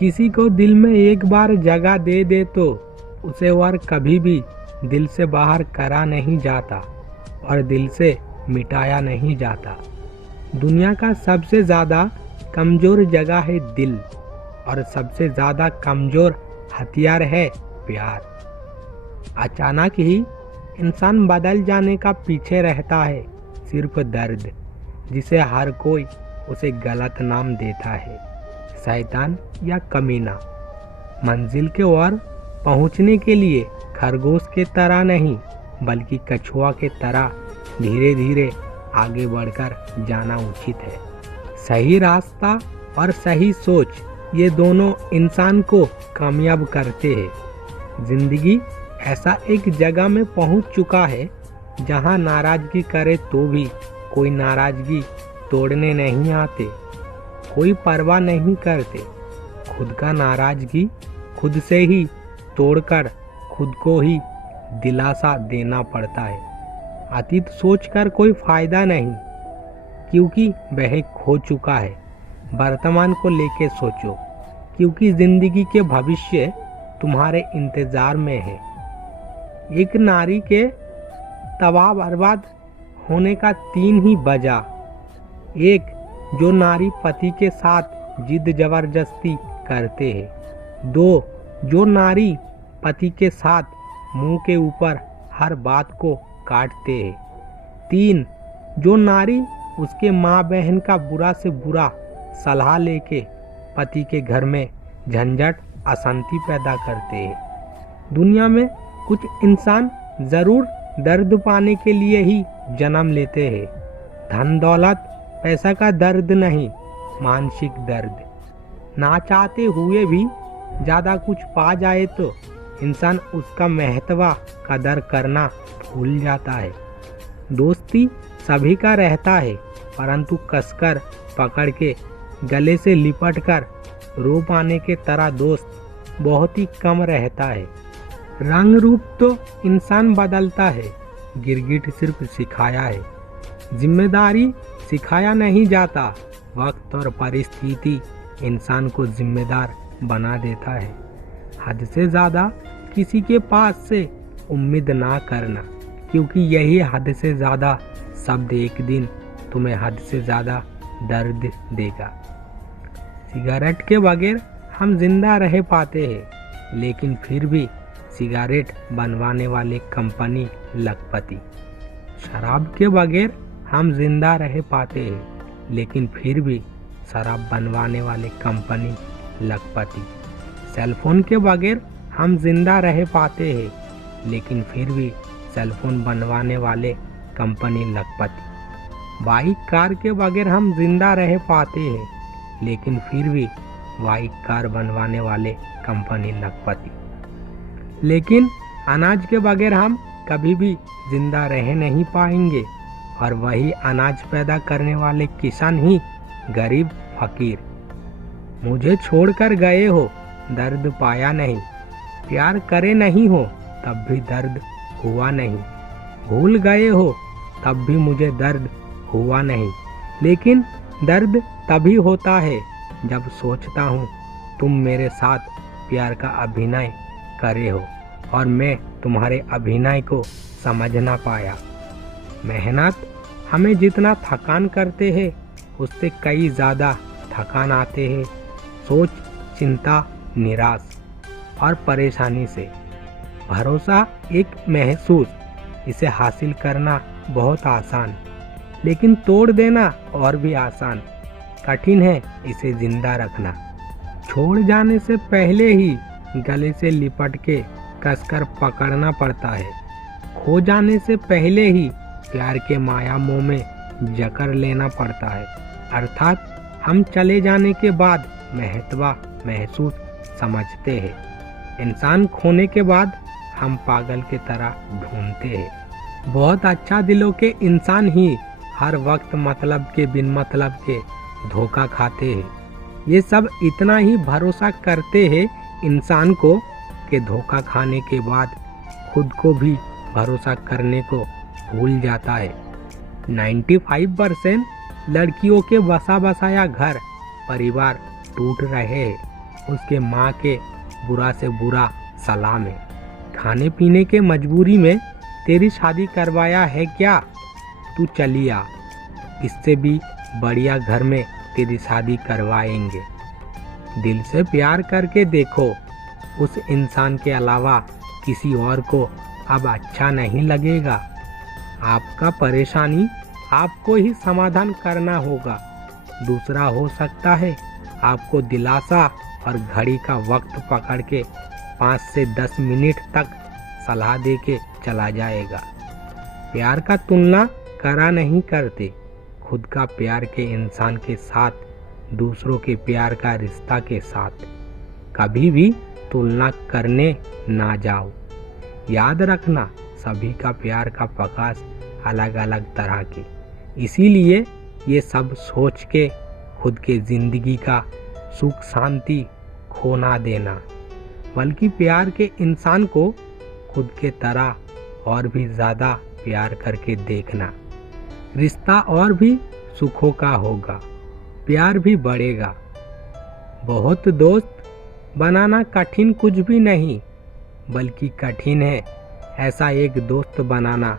किसी को दिल में एक बार जगह दे दे तो उसे और कभी भी दिल से बाहर करा नहीं जाता और दिल से मिटाया नहीं जाता। दुनिया का सबसे ज़्यादा कमज़ोर जगह है दिल और सबसे ज़्यादा कमज़ोर हथियार है प्यार। अचानक ही इंसान बदल जाने का पीछे रहता है सिर्फ दर्द, जिसे हर कोई उसे गलत नाम देता है, शैतान या कमीना। मंजिल के ओर पहुंचने के लिए खरगोश के तरह नहीं बल्कि कछुआ के तरह धीरे धीरे आगे बढ़कर जाना उचित है। सही रास्ता और सही सोच, ये दोनों इंसान को कामयाब करते हैं। जिंदगी ऐसा एक जगह में पहुंच चुका है जहां नाराजगी करे तो भी कोई नाराजगी तोड़ने नहीं आते, कोई परवाह नहीं करते। खुद का नाराजगी खुद से ही तोड़कर खुद को ही दिलासा देना पड़ता है। अतीत सोचकर कोई फायदा नहीं, क्योंकि वह खो चुका है। वर्तमान को लेके सोचो, क्योंकि जिंदगी के भविष्य तुम्हारे इंतजार में है। एक नारी के तबाह बर्बाद होने का 3 ही वजह। 1, जो नारी पति के साथ जिद जबरदस्ती करते हैं। 2, जो नारी पति के साथ मुंह के ऊपर हर बात को काटते हैं। 3, जो नारी उसके माँ बहन का बुरा से बुरा सलाह लेके पति के घर में झंझट अशांति पैदा करते हैं। दुनिया में कुछ इंसान जरूर दर्द पाने के लिए ही जन्म लेते हैं। धन दौलत पैसा का दर्द नहीं, मानसिक दर्द। ना चाहते हुए भी ज़्यादा कुछ पा जाए तो इंसान उसका महत्व कदर करना भूल जाता है। दोस्ती सभी का रहता है, परंतु कसकर पकड़ के गले से लिपट कर रो पाने के तरह दोस्त बहुत ही कम रहता है। रंग रूप तो इंसान बदलता है, गिरगिट सिर्फ सिखाया है। जिम्मेदारी सिखाया नहीं जाता, वक्त और परिस्थिति इंसान को जिम्मेदार बना देता है। हद से ज़्यादा किसी के पास से उम्मीद ना करना, क्योंकि यही हद से ज़्यादा शब्द एक दिन तुम्हें हद से ज़्यादा दर्द देगा। सिगरेट के बगैर हम जिंदा रह पाते हैं, लेकिन फिर भी सिगरेट बनवाने वाले कंपनी लखपति। शराब के बगैर हम जिंदा रह पाते हैं, लेकिन फिर भी शराब बनवाने वाले कंपनी लखपति। सेलफोन के बगैर हम जिंदा रह पाते हैं, लेकिन फिर भी सेलफोन बनवाने वाले कंपनी लखपति। बाइक कार के बगैर हम जिंदा रह पाते हैं, लेकिन फिर भी बाइक कार बनवाने वाले कंपनी लखपति। लेकिन अनाज के बगैर हम कभी भी जिंदा रह नहीं पाएंगे, और वही अनाज पैदा करने वाले किसान ही गरीब फकीर। मुझे छोड़कर गए हो, दर्द पाया नहीं। प्यार करे नहीं हो, तब भी दर्द हुआ नहीं। भूल गए हो, तब भी मुझे दर्द हुआ नहीं। लेकिन दर्द तभी होता है जब सोचता हूँ तुम मेरे साथ प्यार का अभिनय करे हो और मैं तुम्हारे अभिनय को समझ ना पाया। मेहनत हमें जितना थकान करते हैं, उससे कई ज़्यादा थकान आते हैं सोच, चिंता, निराश और परेशानी से। भरोसा एक महसूस, इसे हासिल करना बहुत आसान, लेकिन तोड़ देना और भी आसान। कठिन है इसे जिंदा रखना। छोड़ जाने से पहले ही गले से लिपट के कसकर पकड़ना पड़ता है। खो जाने से पहले ही प्यार के माया मोह में जकड़ लेना पड़ता है। अर्थात हम चले जाने के बाद महत्व महसूस समझते हैं। इंसान खोने के बाद हम पागल के तरह ढूंढते हैं। बहुत अच्छा दिलों के इंसान ही हर वक्त मतलब के बिन मतलब के धोखा खाते हैं। ये सब इतना ही भरोसा करते हैं इंसान को कि धोखा खाने के बाद खुद को भी भरोसा करने को भूल जाता है। 95% लड़कियों के बसा बसाया घर परिवार टूट रहे हैं, उसके माँ के बुरा से बुरा सलाम है। खाने पीने के मजबूरी में तेरी शादी करवाया है क्या? तू चली आ, इससे भी बढ़िया घर में तेरी शादी करवाएंगे। दिल से प्यार करके देखो, उस इंसान के अलावा किसी और को अब अच्छा नहीं लगेगा। आपका परेशानी आपको ही समाधान करना होगा। दूसरा हो सकता है आपको दिलासा और घड़ी का वक्त पकड़ के 5 से 10 मिनट तक सलाह दे के चला जाएगा। प्यार का तुलना करा नहीं करते। खुद का प्यार के इंसान के साथ, दूसरों के प्यार का रिश्ता के साथ कभी भी तुलना करने ना जाओ। याद रखना, सभी का प्यार का प्रकाश अलग अलग तरह के। इसीलिए ये सब सोच के खुद के जिंदगी का सुख शांति खो ना देना, बल्कि प्यार के इंसान को खुद के तरह और भी ज़्यादा प्यार करके देखना। रिश्ता और भी सुखों का होगा, प्यार भी बढ़ेगा। बहुत दोस्त बनाना कठिन कुछ भी नहीं, बल्कि कठिन है ऐसा एक दोस्त बनाना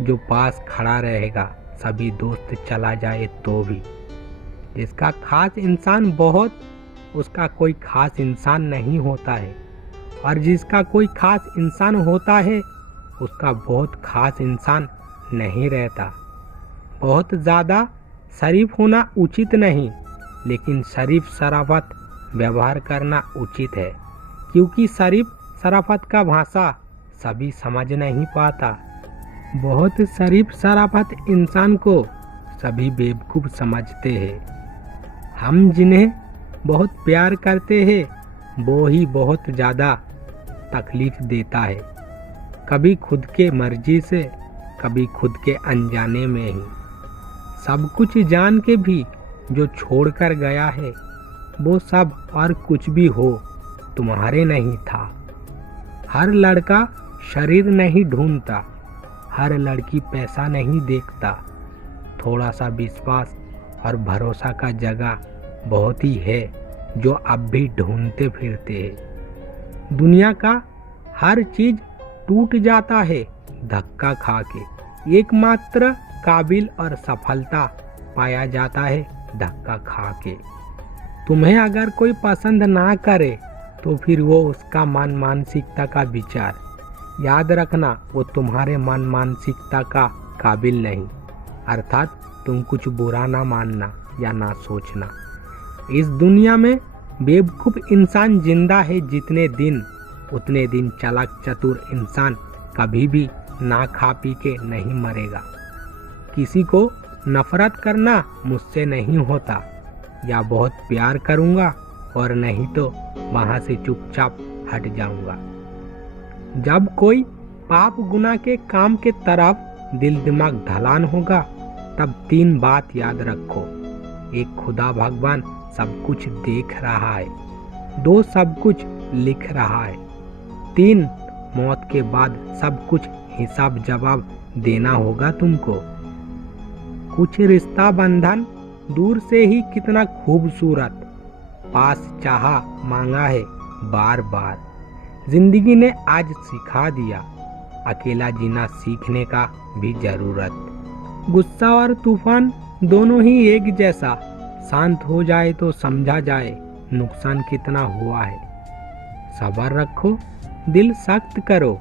जो पास खड़ा रहेगा, सभी दोस्त चला जाए तो भी। जिसका खास इंसान बहुत, उसका कोई खास इंसान नहीं होता है, और जिसका कोई खास इंसान होता है उसका बहुत खास इंसान नहीं रहता। बहुत ज़्यादा शरीफ होना उचित नहीं, लेकिन शरीफ शराफत व्यवहार करना उचित है, क्योंकि शरीफ शराफत का भाषा सभी समझ नहीं पाता। बहुत शरीफ शराफत इंसान को सभी बेवकूफ़ समझते हैं। हम जिन्हें बहुत प्यार करते हैं वो ही बहुत ज़्यादा तकलीफ देता है, कभी खुद के मर्जी से, कभी खुद के अनजाने में ही। सब कुछ जान के भी जो छोड़कर गया है वो सब और कुछ भी हो तुम्हारे नहीं था। हर लड़का शरीर नहीं ढूंढता, हर लड़की पैसा नहीं देखता। थोड़ा सा विश्वास और भरोसा का जगह बहुत ही है जो अब भी ढूंढते फिरते हैं। दुनिया का हर चीज टूट जाता है धक्का खा के, एकमात्र काबिल और सफलता पाया जाता है धक्का खा के। तुम्हें अगर कोई पसंद ना करे तो फिर वो उसका मन मानसिकता का विचार। याद रखना, वो तुम्हारे मन मानसिकता का काबिल नहीं, अर्थात तुम कुछ बुरा ना मानना या ना सोचना। इस दुनिया में बेवकूफ़ इंसान जिंदा है जितने दिन, उतने दिन चालाक चतुर इंसान कभी भी ना खा पी के नहीं मरेगा। किसी को नफरत करना मुझसे नहीं होता, या बहुत प्यार करूँगा और नहीं तो वहाँ से चुपचाप हट जाऊँगा। जब कोई पाप गुनाह के काम के तरफ दिल दिमाग ढलान होगा, तब 3 बात याद रखो। 1, खुदा भगवान सब कुछ देख रहा है। 2, सब कुछ लिख रहा है। 3, मौत के बाद सब कुछ हिसाब जवाब देना होगा तुमको। कुछ रिश्ता बंधन दूर से ही कितना खूबसूरत, पास चाहा मांगा है बार बार। जिंदगी ने आज सिखा दिया, अकेला जीना सीखने का भी जरूरत। गुस्सा और तूफान दोनों ही एक जैसा, शांत हो जाए तो समझा जाए नुकसान कितना हुआ है। सब्र रखो, दिल सख्त करो।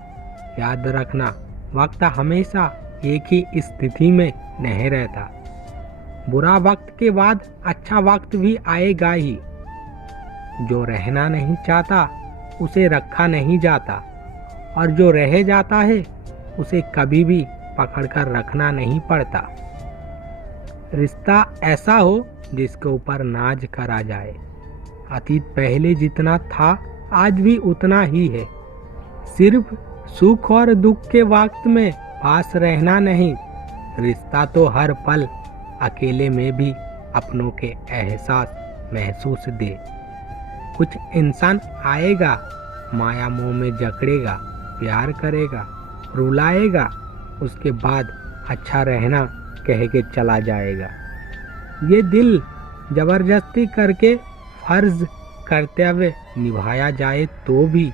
याद रखना, वक्त हमेशा एक ही स्थिति में नहीं रहता। बुरा वक्त के बाद अच्छा वक्त भी आएगा ही। जो रहना नहीं चाहता उसे रखा नहीं जाता, और जो रह जाता है उसे कभी भी पकड़कर रखना नहीं पड़ता। रिश्ता ऐसा हो जिसके ऊपर नाज करा जाए। अतीत पहले जितना था आज भी उतना ही है। सिर्फ सुख और दुख के वक्त में पास रहना नहीं, रिश्ता तो हर पल अकेले में भी अपनों के एहसास महसूस दे। कुछ इंसान आएगा, माया मोह में जकड़ेगा, प्यार करेगा, रुलाएगा, उसके बाद अच्छा रहना कह के चला जाएगा। ये दिल जबरदस्ती करके फर्ज कर्तव्य निभाया जाए तो भी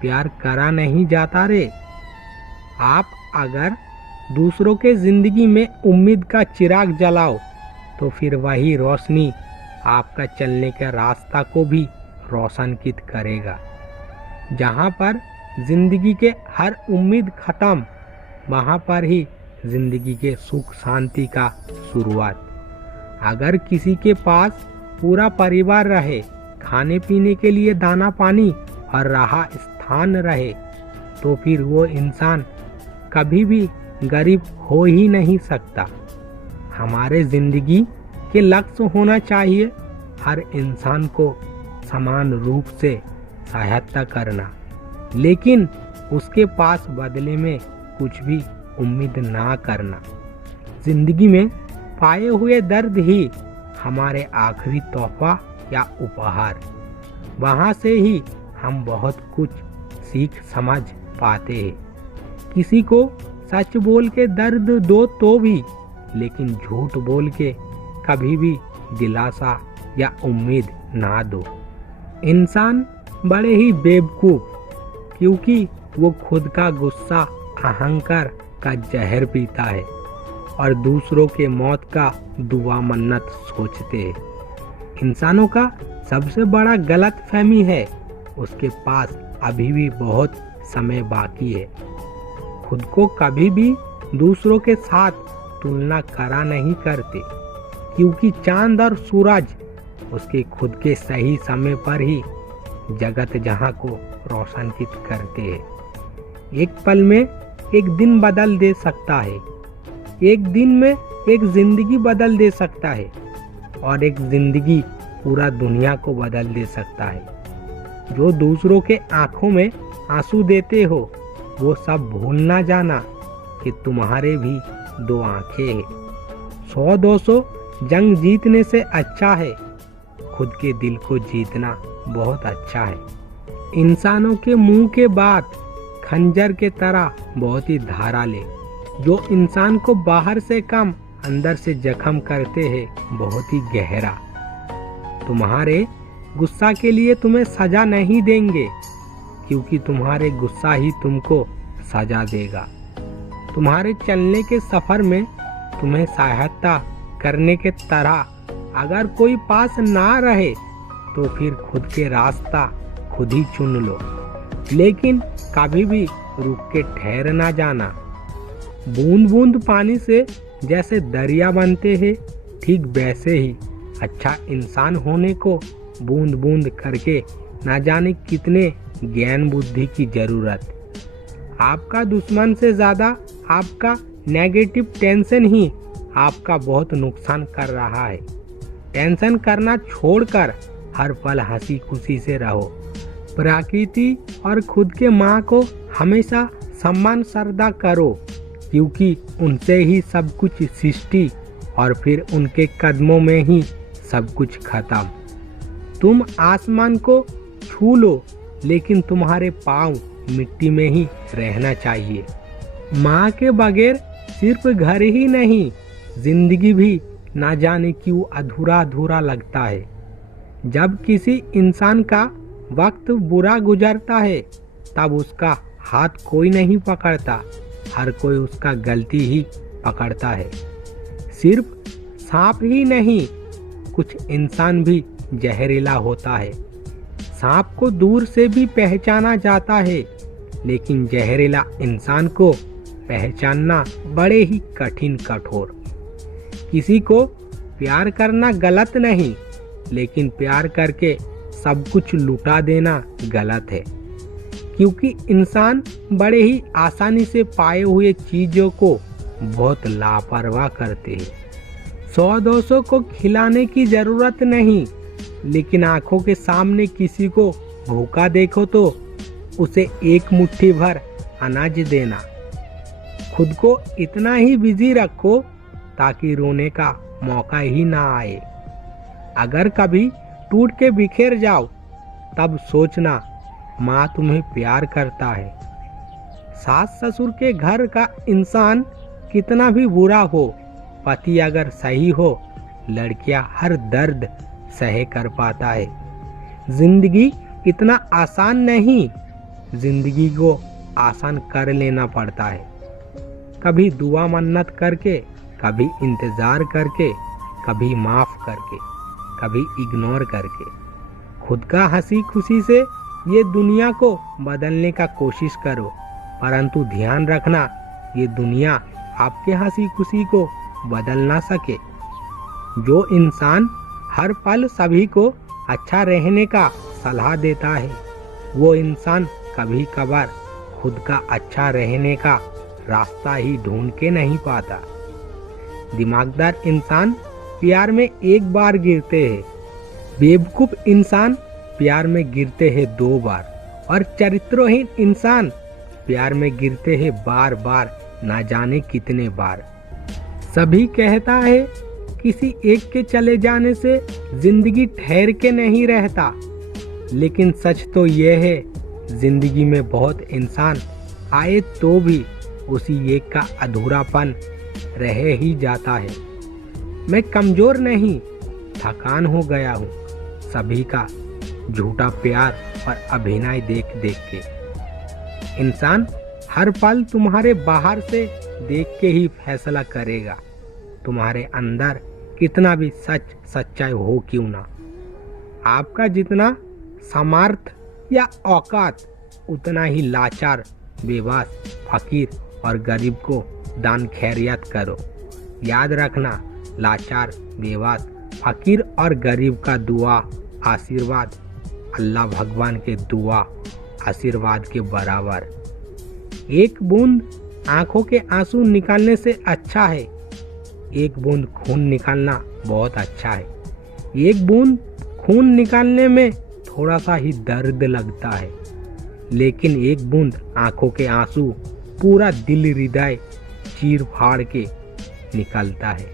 प्यार करा नहीं जाता रे। आप अगर दूसरों के जिंदगी में उम्मीद का चिराग जलाओ तो फिर वही रोशनी आपका चलने के रास्ता को भी रोशनकित करेगा। जहाँ पर जिंदगी के हर उम्मीद खत्म, वहाँ पर ही जिंदगी के सुख शांति का शुरुआत। अगर किसी के पास पूरा परिवार रहे, खाने पीने के लिए दाना पानी और रहा स्थान रहे, तो फिर वो इंसान कभी भी गरीब हो ही नहीं सकता। हमारे जिंदगी के लक्ष्य होना चाहिए हर इंसान को समान रूप से सहायता करना, लेकिन उसके पास बदले में कुछ भी उम्मीद ना करना। जिंदगी में पाए हुए दर्द ही हमारे आखिरी तोहफा या उपहार। वहाँ से ही हम बहुत कुछ सीख समझ पाते हैं। किसी को सच बोल के दर्द दो तो भी, लेकिन झूठ बोल के कभी भी दिलासा या उम्मीद ना दो। इंसान बड़े ही बेवकूफ, क्योंकि वो खुद का गुस्सा अहंकार का जहर पीता है और दूसरों के मौत का दुआ मन्नत सोचते हैं। इंसानों का सबसे बड़ा गलत फहमी है उसके पास अभी भी बहुत समय बाकी है। खुद को कभी भी दूसरों के साथ तुलना करा नहीं करते, क्योंकि चांद और सूरज उसके खुद के सही समय पर ही जगत जहां को रोशनकित करते हैं। एक पल में एक दिन बदल दे सकता है, एक दिन में एक जिंदगी बदल दे सकता है, और एक जिंदगी पूरा दुनिया को बदल दे सकता है। जो दूसरों के आंखों में आंसू देते हो, वो सब भूल ना जाना कि तुम्हारे भी दो आंखें हैं। 100-200 जंग जीतने से अच्छा है खुद के दिल को जीतना बहुत अच्छा है। इंसानों के मुंह के बात खंजर के तरह बहुत ही धाराले, जो इंसान को बाहर से कम अंदर से जख्म करते हैं बहुत ही गहरा। तुम्हारे गुस्सा के लिए तुम्हें सजा नहीं देंगे, क्योंकि तुम्हारे गुस्सा ही तुमको सजा देगा। तुम्हारे चलने के सफर में तुम्हें सहायता करने के तरह अगर कोई पास ना रहे तो फिर खुद के रास्ता खुद ही चुन लो, लेकिन कभी भी रुक के ठहर ना जाना। बूंद बूंद पानी से जैसे दरिया बनते हैं, ठीक वैसे ही अच्छा इंसान होने को बूंद बूंद करके ना जाने कितने ज्ञान बुद्धि की जरूरत। आपका दुश्मन से ज्यादा आपका नेगेटिव टेंशन ही आपका बहुत नुकसान कर रहा है। टेंशन करना छोड़कर हर पल हंसी खुशी से रहो। प्रकृति और खुद के माँ को हमेशा सम्मान श्रद्धा करो, क्योंकि उनसे ही सब कुछ सृष्टि और फिर उनके कदमों में ही सब कुछ खत्म। तुम आसमान को छू लो, लेकिन तुम्हारे पाँव मिट्टी में ही रहना चाहिए। माँ के बगैर सिर्फ घर ही नहीं, जिंदगी भी ना जाने क्यों अधूरा अधूरा लगता है। जब किसी इंसान का वक्त बुरा गुजरता है, तब उसका हाथ कोई नहीं पकड़ता, हर कोई उसका गलती ही पकड़ता है। सिर्फ सांप ही नहीं, कुछ इंसान भी जहरीला होता है। सांप को दूर से भी पहचाना जाता है, लेकिन जहरीला इंसान को पहचानना बड़े ही कठिन कठोर। किसी को प्यार करना गलत नहीं, लेकिन प्यार करके सब कुछ लुटा देना गलत है, क्योंकि इंसान बड़े ही आसानी से पाए हुए चीजों को बहुत लापरवाह करते हैं। 100-200 को खिलाने की जरूरत नहीं, लेकिन आंखों के सामने किसी को भूखा देखो तो उसे एक मुट्ठी भर अनाज देना। खुद को इतना ही बिजी रखो ताकि रोने का मौका ही ना आए। अगर कभी टूट के बिखेर जाओ, तब सोचना माँ तुम्हें प्यार करता है। सास ससुर के घर का इंसान कितना भी बुरा हो, पति अगर सही हो, लड़कियां हर दर्द सहे कर पाता है। जिंदगी इतना आसान नहीं, जिंदगी को आसान कर लेना पड़ता है। कभी दुआ मन्नत करके, कभी इंतजार करके, कभी माफ करके, कभी इग्नोर करके, खुद का हंसी खुशी से ये दुनिया को बदलने का कोशिश करो। परंतु ध्यान रखना, ये दुनिया आपके हंसी खुशी को बदल ना सके। जो इंसान हर पल सभी को अच्छा रहने का सलाह देता है, वो इंसान कभी कभार खुद का अच्छा रहने का रास्ता ही ढूंढ के नहीं पाता। दिमागदार इंसान प्यार में एक बार गिरते हैं, बेवकूफ इंसान प्यार में गिरते हैं 2 बार, और चरित्रहीन इंसान प्यार में गिरते हैं बार बार, ना जाने कितने बार। सभी कहता है किसी एक के चले जाने से जिंदगी ठहर के नहीं रहता, लेकिन सच तो यह है, जिंदगी में बहुत इंसान आए तो भी उसी एक का अधूरापन रह ही जाता है। मैं कमजोर नहीं, थकान हो गया हूँ सभी का झूठा प्यार और अभिनय देख देख के। इंसान हर पल तुम्हारे बाहर से देख के ही फैसला करेगा, तुम्हारे अंदर कितना भी सच्चाई हो क्यों ना। आपका जितना सामर्थ या औकात, उतना ही लाचार, बेबस, फकीर और गरीब को दान खैरियत करो। याद रखना, लाचार, बेबस, फकीर और गरीब का दुआ आशीर्वाद अल्लाह भगवान के दुआ आशीर्वाद के बराबर। एक बूंद आंखों के आंसू निकालने से अच्छा है, एक बूंद खून निकालना बहुत अच्छा है। एक बूंद खून निकालने में थोड़ा सा ही दर्द लगता है, लेकिन एक बूंद आंखों के आंसू पूरा दिल हृदय चीर फाड़ के निकलता है।